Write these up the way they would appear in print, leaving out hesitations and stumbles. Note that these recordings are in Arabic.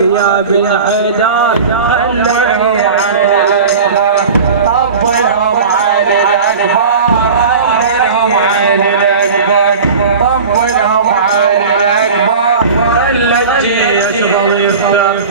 يا بالعدا خلهم علينا طبلهم على الأكبر خلهم على الأكبر طبلهم على الأكبر خلى الجيش ضيفتر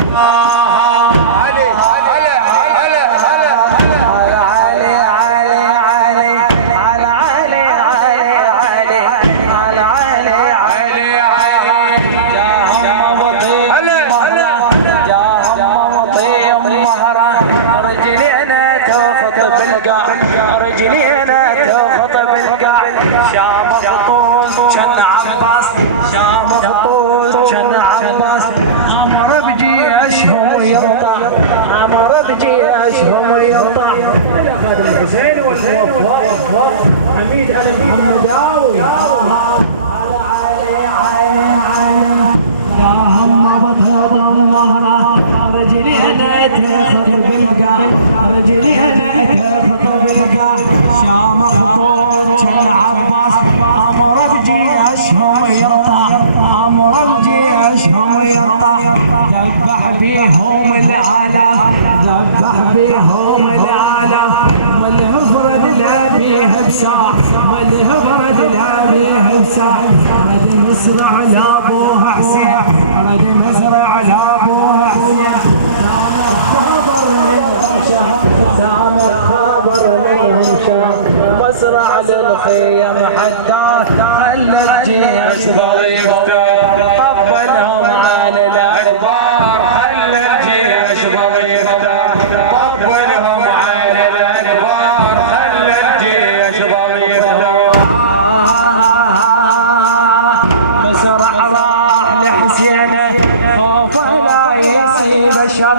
الحسين والموفق حميد علي محمداوي على علي عين عين يا هم بطل الظهر رجلينا تاخذ بالقاع رجلينا تاخذ بالقاع شام خطوط كان عباس امر بجيشهم يطلع امر بجيشهم يطلع ذبح بيهم الاله ذبح بيهم الاله والهفرد لا فيه بساع والهفرد لا فيه بساع رد مسرع لابوها حسين رد مسرع لابوها حسين سامر خبر منهم شام مسرع للخيم حتى خلى الجيش ضيفته طبلهم على الأكبر خلى الجيش ضيفته طبلهم على الأكبر خلى الجيش ضيفته مسرع راح لحسينه خوف لا يصيب الشر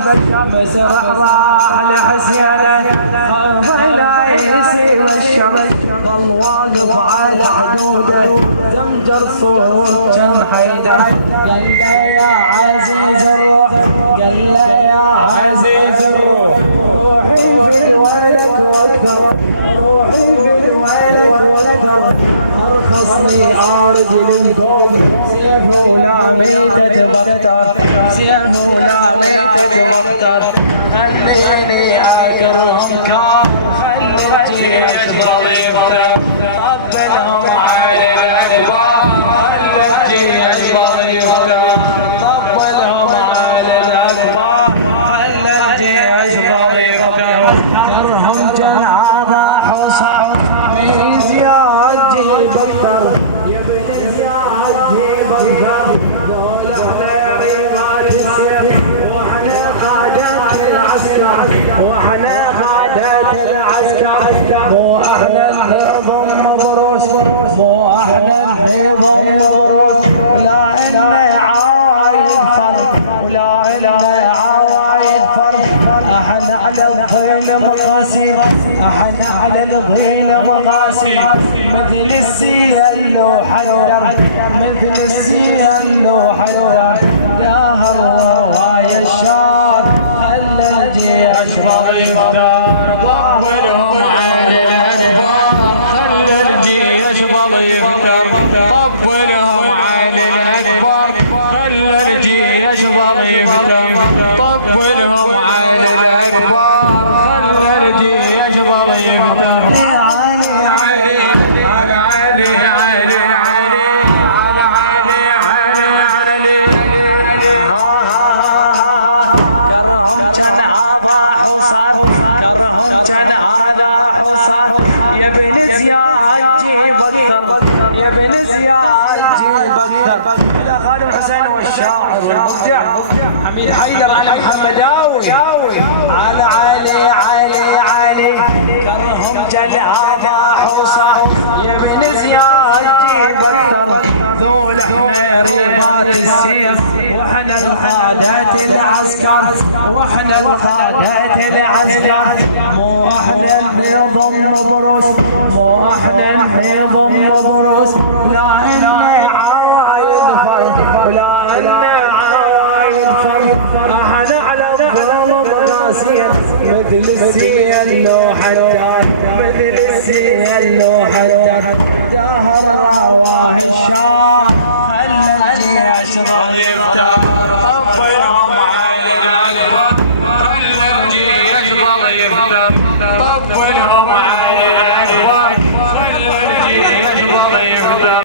مسرع راح لحسينه خوف لا يصيب الشر ضموان وعلى حدوده زمجر صوت كم حيدر قال له يا عزيز روح قال له يا عزيز روح روحي في الولك واكثر روحي في الولك واكثر ارخصني ارض للقوم سيف ولا ميتة بختار سيف ولا ميتة بختار خليني اكرهم كار خلي الجيش ضريبته طبلهم على الاكبر خلي الجيش ضريبته طبلهم على الاكبر خلي الجيش ضريبته كرهم جنعانا حصى من زياد جيب اكثر يا ابن زياد جيب اكثر ذول احنا رجال السيف واحنا قادة العسكر واحنا قادة العسكر مو احنا نهضم مبروس مو احنا نهضم مبروس لا انه مقاسي احنا على الضين مقاسي مثل السيل لو حذر مثل السيل لو حذر داهر وهاي الشار خلى الجيش رضي يختار طبلهم على الأكبر خلى الجيش رضي يختار طبلهم على الأكبر خلى الجيش رضي يختار طبلهم على الأكبر خلى الجيش رضي يختار خالد حسين والشاعر والمبدع حميد حيدر على محمداوي على علي كرهم جلعة حوصة يا بن زياد جيب ذول احنا ريبات السيف واحنا القادة العسكر واحنا القادة العسكر مو احنا النظام مبروس مو احنا النظام مبروس لا